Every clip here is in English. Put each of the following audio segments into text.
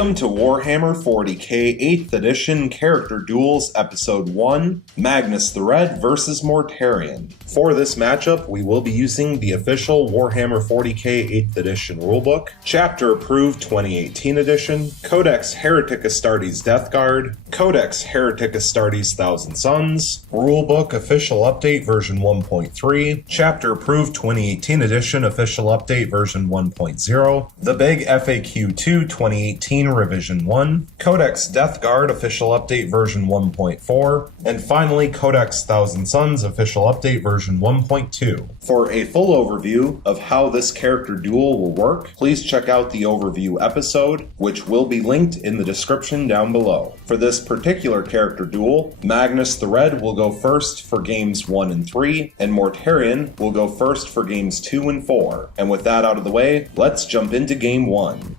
Welcome to Warhammer 40k 8th edition Character Duels Episode 1, Magnus the Red vs Mortarion. For this matchup, we will be using the official Warhammer 40k 8th edition rulebook, Chapter Approved 2018 edition, Codex Heretic Astartes Death Guard, Codex Heretic Astartes Thousand Sons, Rulebook Official Update version 1.3, Chapter Approved 2018 edition Official Update version 1.0, the Big FAQ 2 2018 Revision 1, Codex Death Guard Official Update version 1.4, and finally Codex Thousand Sons Official Update version 1.2. For a full overview of how this character duel will work, please check out the overview episode, which will be linked in the description down below. For this particular character duel, Magnus the Red will go first for games 1 and 3, and Mortarion will go first for games 2 and 4. And with that out of the way, let's jump into game 1.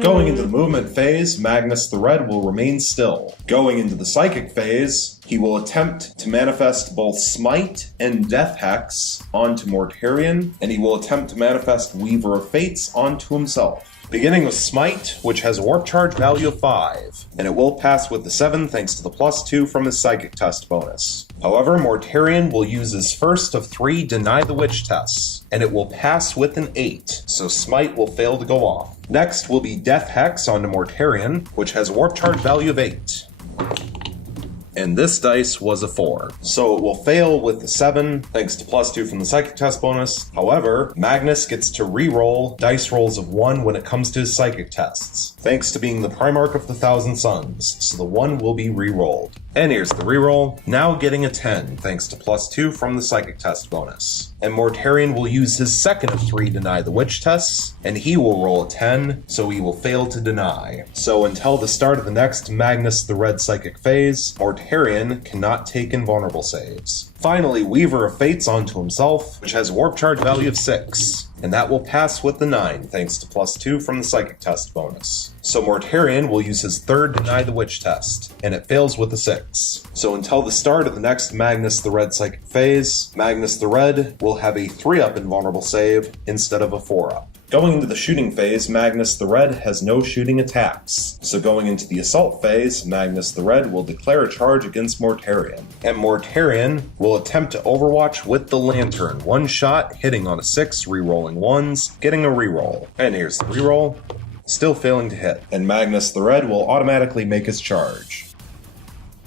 Going into the movement phase, Magnus the Red will remain still. Going into the psychic phase, he will attempt to manifest both Smite and Death Hex onto Mortarion, and he will attempt to manifest Weaver of Fates onto himself. Beginning with Smite, which has a warp charge value of 5, and it will pass with the 7 thanks to the +2 from his psychic test bonus. However, Mortarion will use his first of 3 Deny the Witch tests, and it will pass with an 8, so Smite will fail to go off. Next will be Death Hex onto Mortarion, which has a warp charge value of 8. And this dice was a 4. So it will fail with the 7, thanks to +2 from the psychic test bonus. However, Magnus gets to re-roll dice rolls of 1 when it comes to his psychic tests, thanks to being the Primarch of the Thousand Sons, so the 1 will be re-rolled. And here's the re-roll, now getting a 10, thanks to +2 from the psychic test bonus. And Mortarion will use his second of 3 Deny the Witch tests, and he will roll a 10, so he will fail to deny. So until the start of the next Magnus the Red psychic phase, Mortarion cannot take invulnerable saves. Finally, Weaver of Fates onto himself, which has a warp charge value of 6, and that will pass with the 9 thanks to +2 from the psychic test bonus. So Mortarion will use his third Deny the Witch test, and it fails with a 6. So until the start of the next Magnus the Red psychic phase, Magnus the Red will have a 3-up invulnerable save instead of a 4-up. Going into the shooting phase, Magnus the Red has no shooting attacks. So going into the assault phase, Magnus the Red will declare a charge against Mortarion. And Mortarion will attempt to overwatch with the Lantern, one shot, hitting on a 6, re-rolling 1s, getting a re-roll. And here's the re-roll, still failing to hit. And Magnus the Red will automatically make his charge.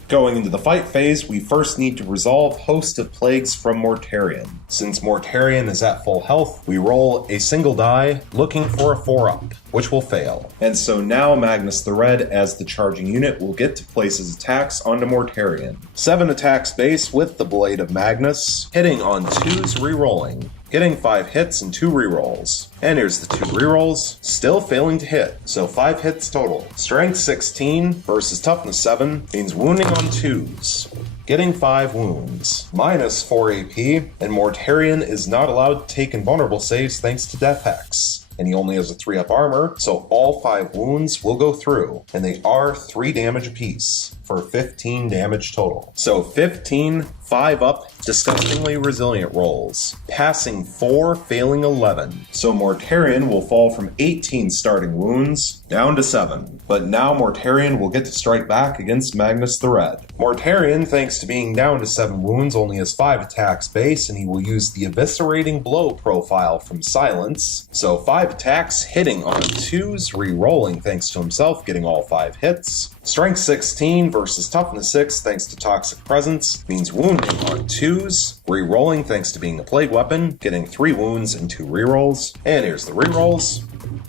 Going into the fight phase, we first need to resolve Host of Plagues from Mortarion. Since Mortarion is at full health, we roll a single die looking for a 4-up, which will fail. And so now Magnus the Red, as the charging unit, will get to place his attacks onto Mortarion. 7 attacks base with the Blade of Magnus, hitting on 2s re-rolling, getting 5 hits and 2 rerolls. And here's the 2 rerolls, still failing to hit, so 5 hits total. Strength 16 versus toughness 7 means wounding on 2s, getting 5 wounds, minus 4 AP, and Mortarion is not allowed to take invulnerable saves thanks to Death Hex. And he only has a 3-up armor, so all 5 wounds will go through, and they are 3 damage apiece, for 15 damage total. So 15 5-up, disgustingly resilient rolls, passing 4, failing 11. So Mortarion will fall from 18 starting wounds down to 7. But now Mortarion will get to strike back against Magnus the Red. Mortarion, thanks to being down to 7 wounds, only has 5 attacks base, and he will use the Eviscerating Blow profile from Silence. So 5 attacks, hitting on 2s, re-rolling thanks to himself, getting all 5 hits. Strength 16 versus toughness 6 thanks to Toxic Presence means wounding on 2s, re-rolling thanks to being a plague weapon, getting 3 wounds and 2 rerolls. And here's the rerolls,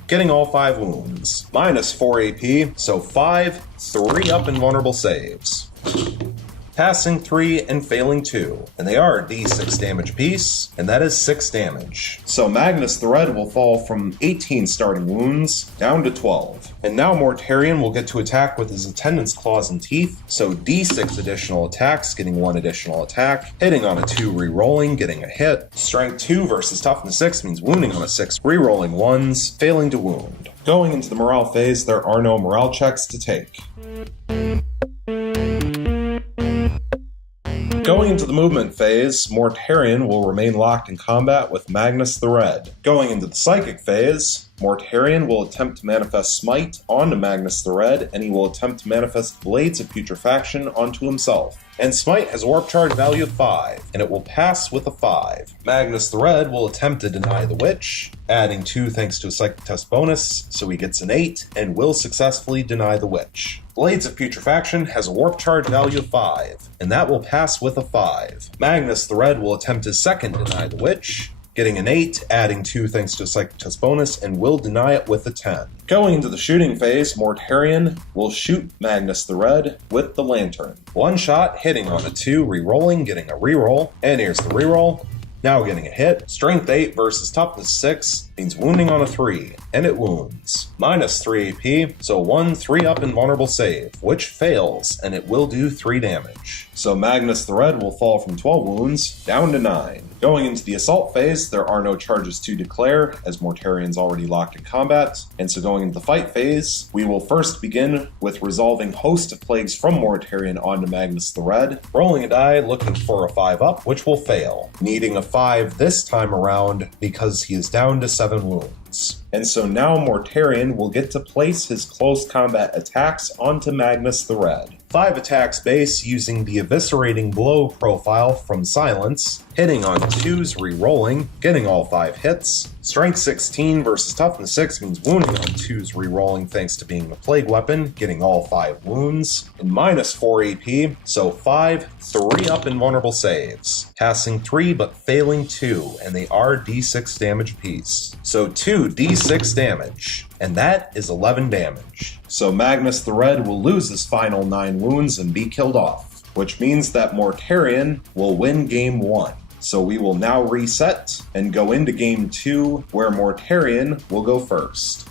getting all 5 wounds, minus 4 AP, so 5 3-up invulnerable saves, passing 3 and failing 2, and they are d6 damage apiece, and that is 6 damage. So Magnus the Red will fall from 18 starting wounds down to 12. And now Mortarion will get to attack with his Attendant's Claws and Teeth, so d6 additional attacks, getting 1 additional attack, hitting on a 2, re-rolling, getting a hit. Strength 2 versus toughness 6 means wounding on a 6, re-rolling 1s, failing to wound. Going into the morale phase, there are no morale checks to take. Going into the movement phase, Mortarion will remain locked in combat with Magnus the Red. Going into the psychic phase, Mortarion will attempt to manifest Smite onto Magnus the Red, and he will attempt to manifest Blades of Putrefaction onto himself. And Smite has a warp charge value of 5, and it will pass with a 5. Magnus the Red will attempt to deny the Witch, adding 2 thanks to a Psychic Test bonus, so he gets an 8, and will successfully deny the Witch. Blades of Putrefaction has a warp charge value of 5, and that will pass with a 5. Magnus the Red will attempt his second deny the Witch, getting an 8, adding 2 thanks to a Psychic Test bonus, and will deny it with a 10. Going into the shooting phase, Mortarion will shoot Magnus the Red with the Lantern. One shot, hitting on a 2, re-rolling, getting a re-roll, and here's the re-roll. Now getting a hit. Strength 8 versus Toughness 6 means wounding on a 3, and it wounds. Minus 3 AP, so 1 3-up invulnerable save, which fails, and it will do 3 damage. So Magnus the Red will fall from 12 wounds down to 9. Going into the assault phase, there are no charges to declare, as Mortarion's already locked in combat, and so going into the fight phase, we will first begin with resolving Host of Plagues from Mortarion onto Magnus the Red, rolling a die looking for a 5-up, which will fail, needing a 5 this time around because he is down to 7 wounds. And so now Mortarion will get to place his close combat attacks onto Magnus the Red. 5 attacks base using the Eviscerating Blow profile from Silence, hitting on 2s, re-rolling, getting all 5 hits. Strength 16 versus Toughness 6 means wounding on 2s, re-rolling thanks to being a plague weapon, getting all 5 wounds. And minus 4 AP, so 5 3-up invulnerable saves, passing 3 but failing 2, and they are d6 damage apiece. So 2 d6 damage, and that is 11 damage. So Magnus the Red will lose his final 9 wounds and be killed off, which means that Mortarion will win game 1. So we will now reset and go into game 2, where Mortarion will go first.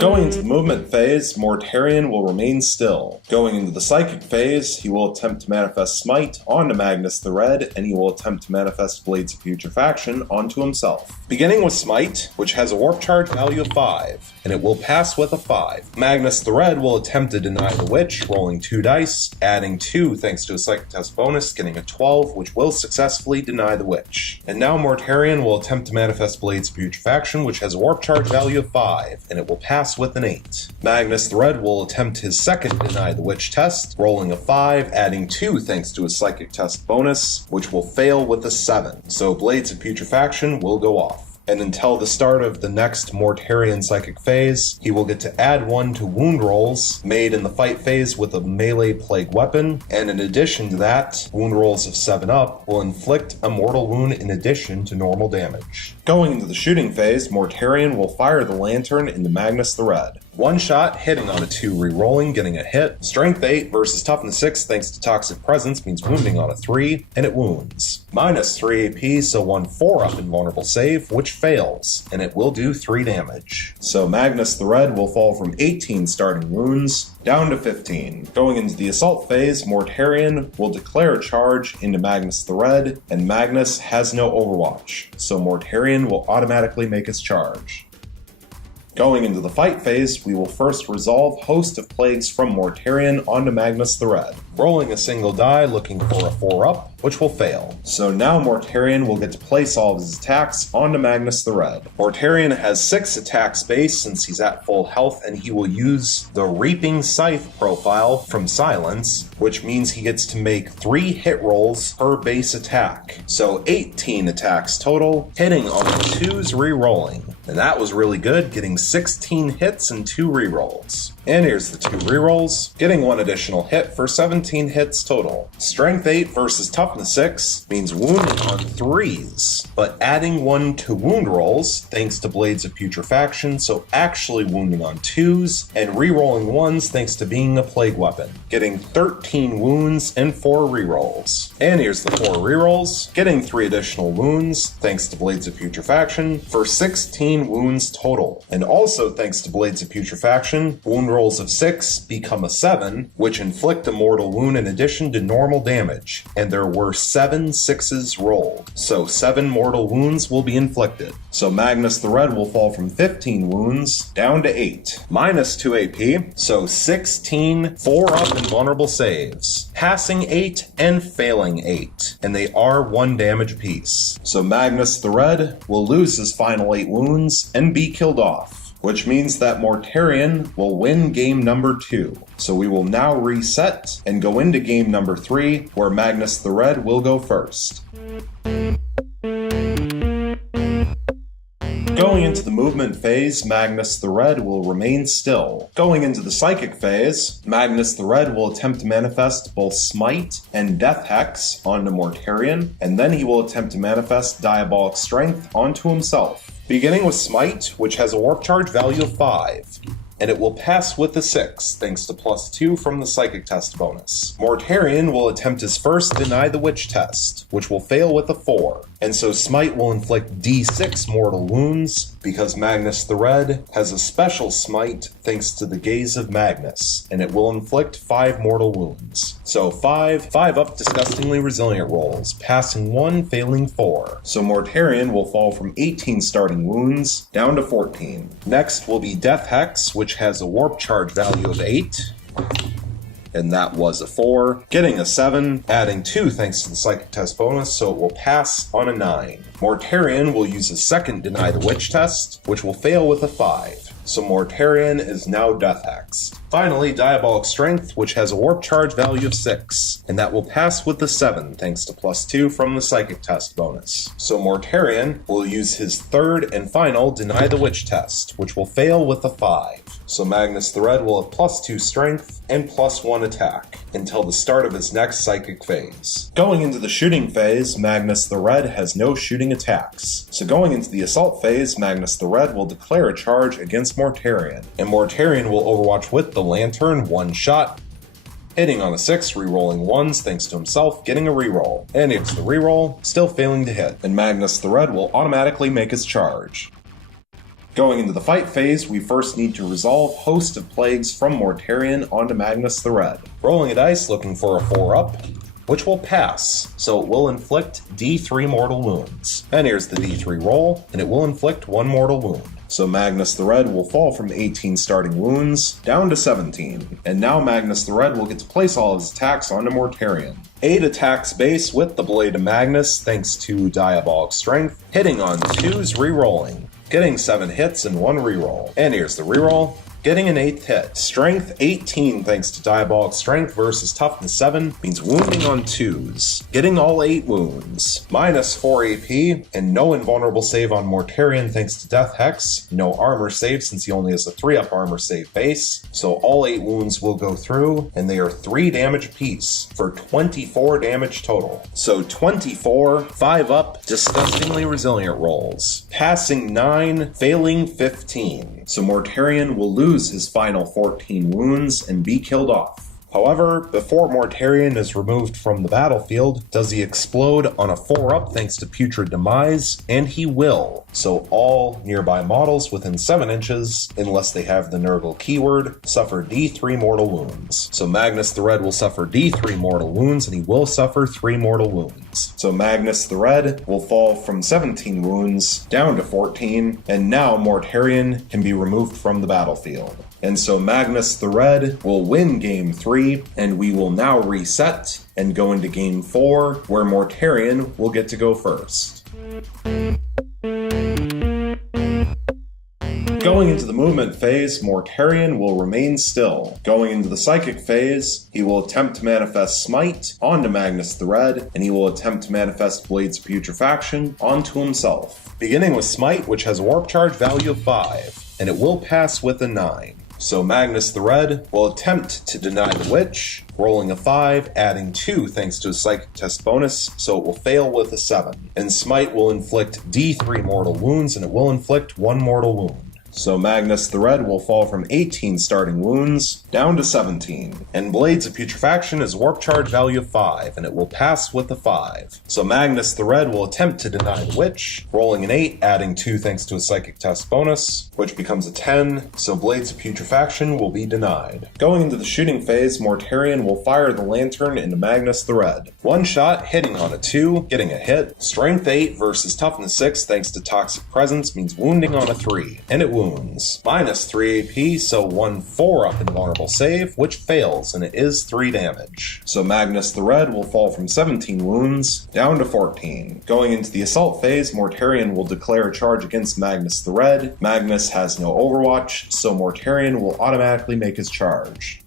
Going into the movement phase, Mortarion will remain still. Going into the psychic phase, he will attempt to manifest Smite onto Magnus the Red, and he will attempt to manifest Blades of Putrefaction onto himself. Beginning with Smite, which has a warp charge value of 5, and it will pass with a 5. Magnus the Red will attempt to deny the Witch, rolling 2 dice, adding 2 thanks to a Psychic Test bonus, getting a 12, which will successfully deny the Witch. And now Mortarion will attempt to manifest Blades of Putrefaction, which has a warp charge value of 5, and it will pass with an 8. Magnus the Red will attempt his second Deny the Witch test, rolling a 5, adding 2 thanks to a Psychic Test bonus, which will fail with a 7. So Blades of Putrefaction will go off. And until the start of the next Mortarion Psychic phase, he will get to add 1 to wound rolls made in the fight phase with a melee plague weapon, and in addition to that, wound rolls of 7-up will inflict a mortal wound in addition to normal damage. Going into the shooting phase, Mortarion will fire the Lantern into Magnus the Red. One shot, hitting on a 2, re-rolling, getting a hit. Strength 8 versus Toughness 6 thanks to Toxic Presence means wounding on a 3, and it wounds. Minus 3 AP, so 1 4-up invulnerable save, which fails, and it will do 3 damage. So Magnus the Red will fall from 18 starting wounds down to 15. Going into the assault phase, Mortarion will declare a charge into Magnus the Red, and Magnus has no Overwatch, so Mortarion will automatically make his charge. Going into the fight phase, we will first resolve Host of Plagues from Mortarion onto Magnus the Red, rolling a single die looking for a 4-up, which will fail. So now Mortarion will get to place all of his attacks onto Magnus the Red. Mortarion has 6 attacks base since he's at full health, and he will use the Reaping Scythe profile from Silence, which means he gets to make 3 hit rolls per base attack. So 18 attacks total, hitting on 2s, re-rolling. And that was really good, getting 16 hits and 2 re-rolls. And here's the 2 re-rolls, getting 1 additional hit for 17 hits total. Strength 8 versus Toughness 6 means wounding on 3s, but adding 1 to wound rolls thanks to Blades of Putrefaction, so actually wounding on 2s, and re-rolling 1s thanks to being a plague weapon, getting 13 wounds and 4 re-rolls. And here's the 4 re-rolls, getting 3 additional wounds thanks to Blades of Putrefaction for 16 wounds total. And also thanks to Blades of Putrefaction, wound rolls of 6 become a 7, which inflict a mortal wound in addition to normal damage, and there were 7 6s rolled, so 7 mortal wounds will be inflicted. So Magnus the Red will fall from 15 wounds down to 8, minus 2 AP, so 16 4-up invulnerable saves, passing 8 and failing 8, and they are 1 damage apiece. So Magnus the Red will lose his final 8 wounds and be killed off, which means that Mortarion will win game number 2. So we will now reset and go into game number 3, where Magnus the Red will go first. Going into the movement phase, Magnus the Red will remain still. Going into the psychic phase, Magnus the Red will attempt to manifest both Smite and Death Hex onto Mortarion, and then he will attempt to manifest Diabolic Strength onto himself. Beginning with Smite, which has a warp charge value of 5. And it will pass with a 6, thanks to +2 from the Psychic Test bonus. Mortarion will attempt his first Deny the Witch test, which will fail with a 4, and so Smite will inflict D6 mortal wounds, because Magnus the Red has a special Smite thanks to the Gaze of Magnus, and it will inflict 5 mortal wounds. So 5 up disgustingly resilient rolls, passing 1, failing 4. So Mortarion will fall from 18 starting wounds down to 14. Next will be Death Hex, which has a warp charge value of 8, and that was a 4, getting a 7, adding 2 thanks to the Psychic Test bonus, so it will pass on a 9. Mortarion will use a second Deny the Witch test, which will fail with a 5. So Mortarion is now Death Hexed. Finally, Diabolic Strength, which has a warp charge value of 6, and that will pass with a 7 thanks to +2 from the Psychic Test bonus. So Mortarion will use his third and final Deny the Witch test, which will fail with a 5. So Magnus the Red will have +2 Strength and +1 Attack until the start of his next Psychic phase. Going into the shooting phase, Magnus the Red has no shooting attacks. So going into the assault phase, Magnus the Red will declare a charge against Mortarion, and Mortarion will overwatch with the Lantern 1 shot, hitting on a 6, rerolling 1s thanks to himself getting a reroll, and it's the reroll, still failing to hit, and Magnus the Red will automatically make his charge. Going into the fight phase, we first need to resolve Host of Plagues from Mortarion onto Magnus the Red. Rolling a dice looking for a 4-up, which will pass, so it will inflict D3 mortal wounds. And here's the D3 roll, and it will inflict 1 mortal wound. So Magnus the Red will fall from 18 starting wounds down to 17. And now Magnus the Red will get to place all of his attacks onto Mortarion. 8 attacks base with the Blade of Magnus thanks to Diabolic Strength, hitting on 2s rerolling, getting 7 hits and 1 reroll. And here's the reroll, getting an 8th hit. Strength 18 thanks to Diabolic Strength versus Toughness 7 means wounding on 2s. Getting all 8 wounds. Minus 4 AP and no invulnerable save on Mortarion thanks to Death Hex. No armor save since he only has a 3-up armor save base. So all 8 wounds will go through and they are 3 damage apiece for 24 damage total. So 24 5-up disgustingly resilient rolls. Passing 9, failing 15. So Mortarion will lose his final 14 wounds and be killed off. However, before Mortarion is removed from the battlefield, does he explode on a 4-up thanks to Putrid Demise? And he will. So all nearby models within 7 inches, unless they have the Nurgle keyword, suffer D3 mortal wounds. So Magnus the Red will suffer D3 mortal wounds, and he will suffer 3 mortal wounds. So Magnus the Red will fall from 17 wounds down to 14, and now Mortarion can be removed from the battlefield. And so Magnus the Red will win Game 3, and we will now reset and go into Game 4, where Mortarion will get to go first. Going into the movement phase, Mortarion will remain still. Going into the psychic phase, he will attempt to manifest Smite onto Magnus the Red, and he will attempt to manifest Blades of Putrefaction onto himself. Beginning with Smite, which has a warp charge value of 5, and it will pass with a 9. So Magnus the Red will attempt to deny the Witch, rolling a 5, adding 2 thanks to a Psychic Test bonus, so it will fail with a 7. And Smite will inflict D3 mortal wounds, and it will inflict 1 mortal wound. So Magnus the Red will fall from 18 starting wounds down to 17. And Blades of Putrefaction is warp charge value of 5, and it will pass with a 5. So Magnus the Red will attempt to deny the Witch, rolling an 8, adding 2 thanks to a Psychic Test bonus, which becomes a 10, so Blades of Putrefaction will be denied. Going into the shooting phase, Mortarion will fire the lantern into Magnus the Red. One shot, hitting on a 2, getting a hit. Strength 8 versus Toughness 6 thanks to Toxic Presence means wounding on a 3, and it wounds. Minus 3 AP, so 1 4-up invulnerable save, which fails, and it is 3 damage. So Magnus the Red will fall from 17 wounds down to 14. Going into the assault phase, Mortarion will declare a charge against Magnus the Red. Magnus has no overwatch, so Mortarion will automatically make his charge.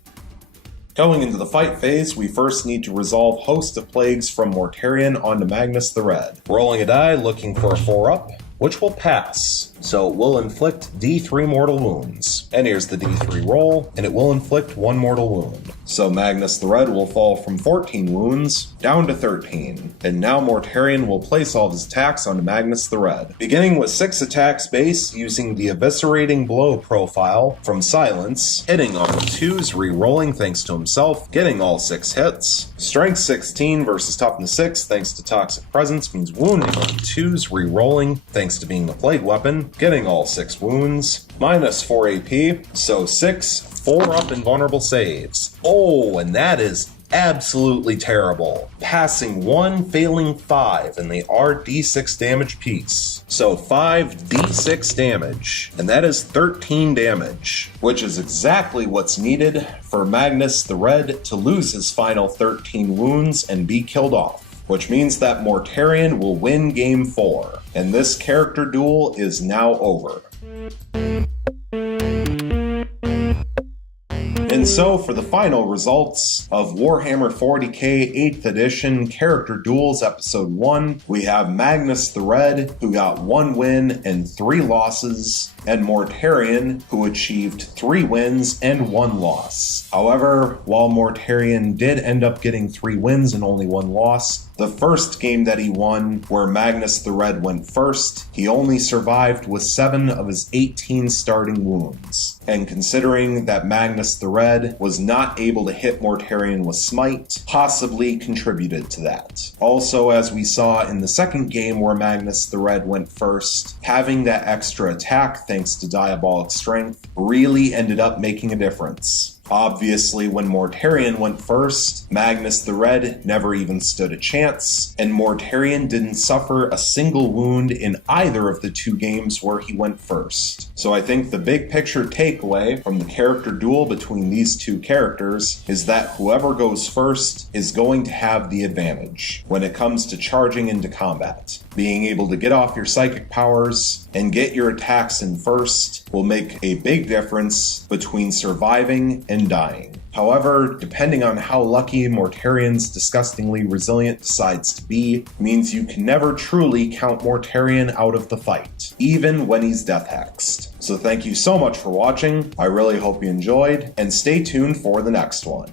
Going into the fight phase, we first need to resolve Host of Plagues from Mortarion onto Magnus the Red. Rolling a die, looking for a 4-up, which will pass. So it will inflict D3 mortal wounds. And here's the D3 roll, and it will inflict 1 mortal wound. So Magnus the Red will fall from 14 wounds down to 13. And now Mortarion will place all of his attacks onto Magnus the Red. Beginning with 6 attacks base using the Eviscerating Blow profile from Silence, hitting on 2s, re-rolling thanks to himself, getting all 6 hits. Strength 16 versus Toughness 6 thanks to Toxic Presence means wounding on 2s, re-rolling thanks to being a plague weapon, getting all 6 wounds. Minus 4 AP, so 6 4-up invulnerable saves. Oh, and that is absolutely terrible. Passing 1, failing 5, and they are D6 damage piece. So 5 D6 damage, and that is 13 damage, which is exactly what's needed for Magnus the Red to lose his final 13 wounds and be killed off. Which means that Mortarion will win Game 4, and this character duel is now over. And so for the final results of Warhammer 40k 8th edition Character Duels Episode 1, we have Magnus the Red, who got 1 win and 3 losses, and Mortarion, who achieved 3 wins and 1 loss. However, while Mortarion did end up getting 3 wins and only 1 loss, the first game that he won, where Magnus the Red went first, he only survived with 7 of his 18 starting wounds. And considering that Magnus the Red was not able to hit Mortarion with Smite, possibly contributed to that. Also, as we saw in the second game where Magnus the Red went first, having that extra attack thanks to Diabolic Strength really ended up making a difference. Obviously, when Mortarion went first, Magnus the Red never even stood a chance, and Mortarion didn't suffer a single wound in either of the 2 games where he went first. So I think the big picture takeaway from the character duel between these 2 characters is that whoever goes first is going to have the advantage when it comes to charging into combat. Being able to get off your psychic powers and get your attacks in first will make a big difference between surviving and dying. However, depending on how lucky Mortarion's disgustingly resilient decides to be, means you can never truly count Mortarion out of the fight, even when he's death hexed. So thank you so much for watching, I really hope you enjoyed, and stay tuned for the next one.